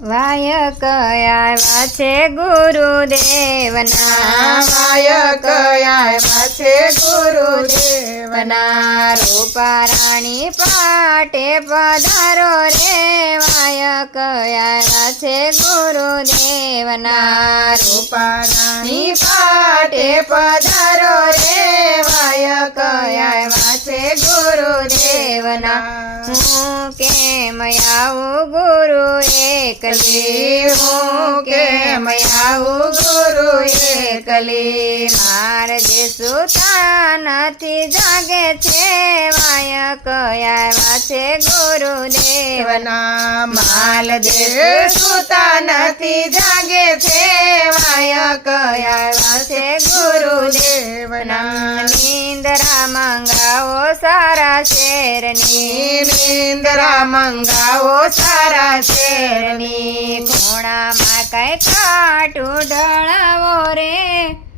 વાયક આવ્યા છે ગુરુદેવના વાયક આવ્યા છે ગુરુદેવના રૂપારાણી પાટે પધારો રે વાયક આવ્યા છે ગુરુદેવના રૂપારાણી પાટે પધારો રે વાયક આવ્યા છે ગુરુદેવના હું કેમ આવું ગુરુ એકલી હું કેમ આવું ગુરુ એકલી માર જે સુતા નથી જાગે છે વાયક આવ્યા છે ગુરુદેવના માલ દેશ સુતા નથી જાગે છે વાયક આવ્યા છે ગુરુદેવના નિંદ્રા મંગાવો સારા શેરની નિંદ્રા મંગાવો સારા શેરની ખૂણામાં કઈ કાટું ઢળાવો રે